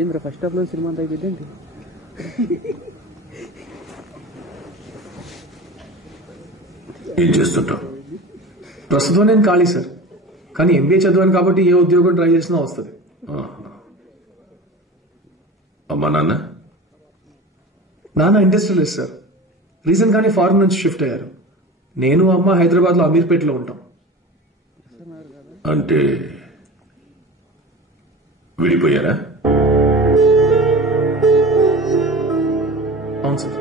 ఏంద్రా ఫస్ట్ హాఫ్లో సినిమా అంతా అయిపోయింది. ఏం చేస్తుంటావు? ప్రస్తుతం నేను ఖాళీ సార్, కానీ ఎంబీఏ చదివాను కాబట్టి ఏ ఉద్యోగం ట్రై చేసినా వస్తుంది. అమ్మా నాన్న? నాన్న ఇండస్ట్రియలిస్ట్ సార్, రీసెంట్ గానే ఫారెన్ నుంచి షిఫ్ట్ అయ్యారు. నేను అమ్మ హైదరాబాద్ లో అమీర్పేటలో ఉంటాం. అంటే విడిపోయారా? అవును సార్.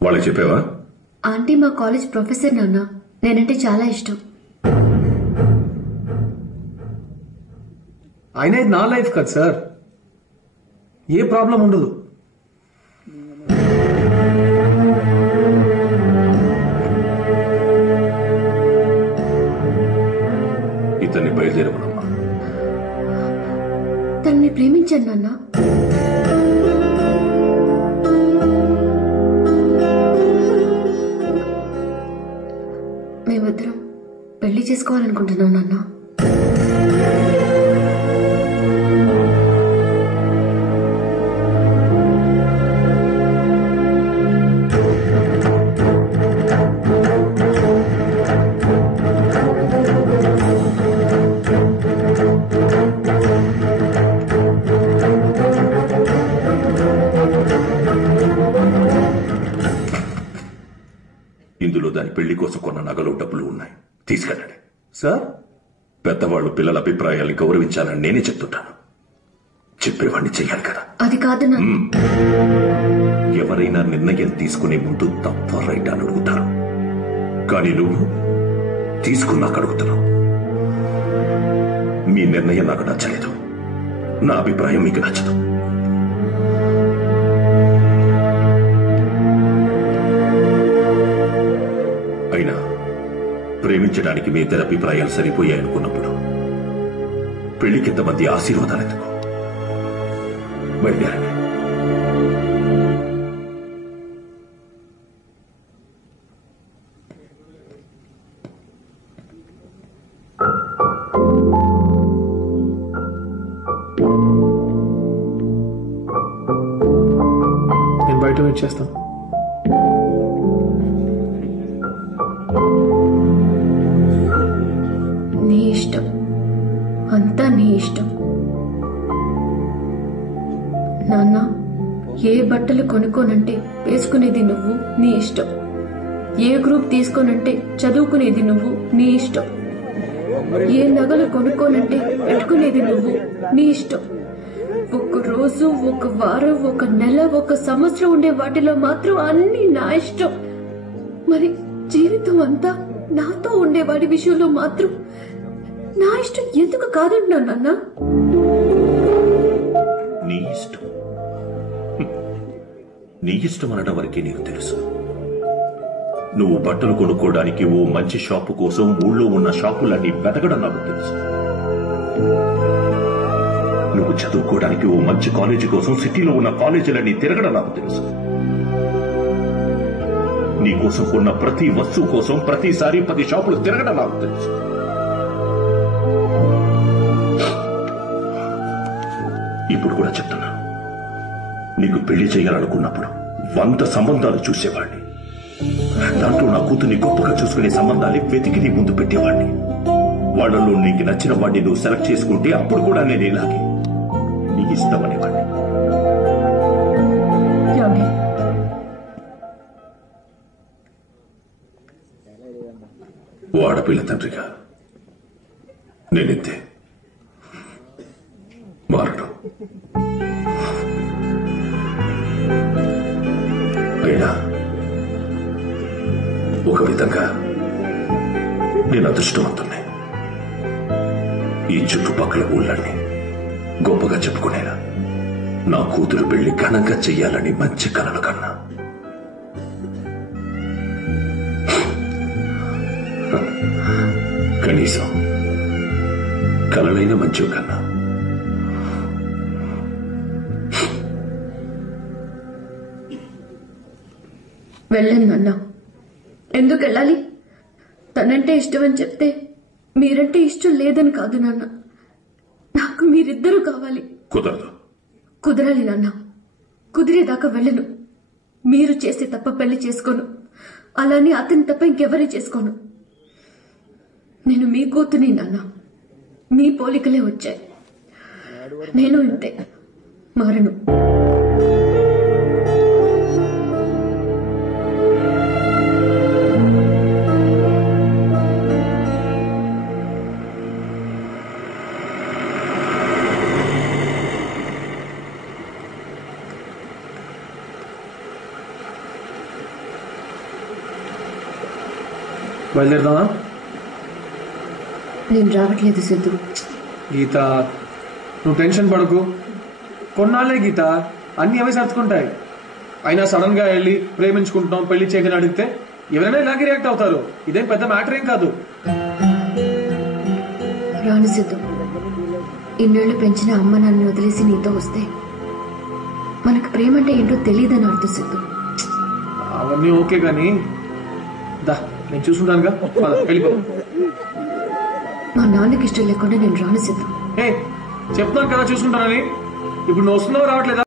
వాళ్ళకి చెప్పావా? ఆంటీ మా కాలేజ్ ప్రొఫెసర్ నాన్న, నేనంటే చాలా ఇష్టం. అయినా ఇది నా లైఫ్ కదా సార్, ఏ ప్రాబ్లం ఉండదు. ఇతన్ని బయలుదేరమనమ్మా. తనని ప్రేమించాను నాన్న. మేమిద్దరం పెళ్లి చేసుకోవాలనుకుంటున్నాం నాన్న. ఇందులో దాని పెళ్లి కోసం కొన్న నగలు డబ్బులు ఉన్నాయి, తీసుకెళ్ళండి. సార్, పెద్దవాళ్ళు పిల్లల అభిప్రాయాల్ని గౌరవించాలని నేనే చెప్తుంటాను. చెప్పేవాడిని చెయ్యాలి కదా. అది కాదు నాన్న. ఎవరైనా నిర్ణయం తీసుకునే ముందు తప్ప రైట్ అని అడుగుతారు, కానీ నువ్వు తీసుకున్నాక అడుగుతున్నావు. మీ నిర్ణయం నాకు నచ్చలేదు, నా అభిప్రాయం మీకు నచ్చదు. అయినా ప్రేమించడానికి మీ ఇద్దరి అభిప్రాయాలు సరిపోయాయనుకున్నప్పుడు పెళ్లికింతమంది ఆశీర్వాదాలు ఎందుకు? బయలుదేరండి. నేను బయట వెయిట్ చేస్తాను. నీ ఇష్టం, అంతా నీ ఇష్టం నాన్న. ఏ బట్టలు కొనుక్కోనంటే వేసుకునేది నువ్వు, నీ ఇష్టం. ఏ గ్రూప్ తీసుకోనంటే చదువుకునేది నువ్వు, నీ ఇష్టం. ఏ నగలు కొనుక్కోనంటే పెట్టుకునేది నువ్వు, నీ ఇష్టం. ఒక రోజు, ఒక వారం, ఒక నెల, ఒక సంవత్సరం ఉండే వాటిలో మాత్రం అన్ని నా ఇష్టం. మరి జీవితం అంతా నాతో ఉండేవాడి విషయంలో మాత్రం నా ఇష్టం ఎందుకు కాదంటున్నాను నాన్న? నీ ఇష్టం, నీ ఇష్టం అనడం వరకే నీకు తెలుసు. నువ్వు బట్టలు కొనుక్కోవడానికి ఓ మంచి షాపు కోసం ఊళ్ళో ఉన్న షాపులన్నీ వెతకడం నాకు తెలుసు. నువ్వు చదువుకోవడానికి ఓ మంచి కాలేజీ కోసం సిటీలో ఉన్న కాలేజీలన్నీ తిరగడం నాకు తెలుసు. నీ కోసం కొన్న ప్రతి వస్తువు కోసం ప్రతిసారి 10 షాపులు తిరగడం నాకు తెలుసు. ఇప్పుడు కూడా చెప్తున్నా, నీకు పెళ్లి చేయాలనుకున్నప్పుడు 100 సంబంధాలు చూసేవాడిని. దాంట్లో నా కూతుర్ని గొప్పగా చూసుకునే సంబంధాన్ని వెతికి నీ ముందు పెట్టేవాడిని. వాళ్లలో నీకు నచ్చిన వాడిని నువ్వు సెలెక్ట్ చేసుకుంటే అప్పుడు కూడా నేను ఇలాగే నీ ఇష్టం అనేవాడిని. ఓ ఆడపిల్ల తండ్రిగా నేనెత్తే మారడు. అయినా ఒక విధంగా నేను అదృష్టవంతుణ్ణి. ఈ చుట్టుపక్కల ఊళ్ళని గొప్పగా చెప్పుకునేలా నా కూతురు పెళ్లి ఘనంగా చెయ్యాలని మంచి కలలు కన్నా. కనీసం కలలైన మంచి కన్నా. వెళ్ళను నాన్న. ఎందుకు వెళ్ళాలి? తనంటే ఇష్టం అని చెప్తే మీరంటే ఇష్టం లేదని కాదు నాన్న. నాకు మీరిద్దరూ కావాలి. కుదరదు. కుదరాలి నాన్న. కుదిరేదాకా వెళ్ళను. మీరు చేసే తప్ప పెళ్లి చేసుకోను. అలానే అతని తప్ప ఇంకెవరీ చేసుకోను. నేను మీ కూతుని నాన్న. మీ పోలికలే వచ్చాయి. నేను ఇంతే, మారను. బయలుదేరదామా? నేను రావట్లేదు సిద్ధు. గీత, నువ్వు టెన్షన్ పడకు. కొన్నాళ్ళే గీత, అన్ని అవే సర్దుకుంటాయి. అయినా సడన్ గా వెళ్ళి ప్రేమించుకుంటున్నాం పెళ్లి చేయని అడిగితే ఎవరైనా ఇలాగే రియాక్ట్ అవుతారు. ఇదేం పెద్ద మ్యాటర్ ఏం కాదు. రాను సిద్ధు. ఇన్నేళ్లు పెంచిన అమ్మ నన్ను వదిలేసి నీతో వస్తే మనకు ప్రేమ అంటే ఏంటో తెలియదని అర్థం సిద్ధు. అవన్నీ ఓకే గాని దా, నేను చూసుకుంటానుగా, వెళ్ళిపో. మా నాన్నకి ఇష్టం లేకుండా నేను రాను సిద్ధు. చెప్తాను కదా చూసుకుంటానని. ఇప్పుడు నువ్వు వస్తున్నావు రావట్లేదా?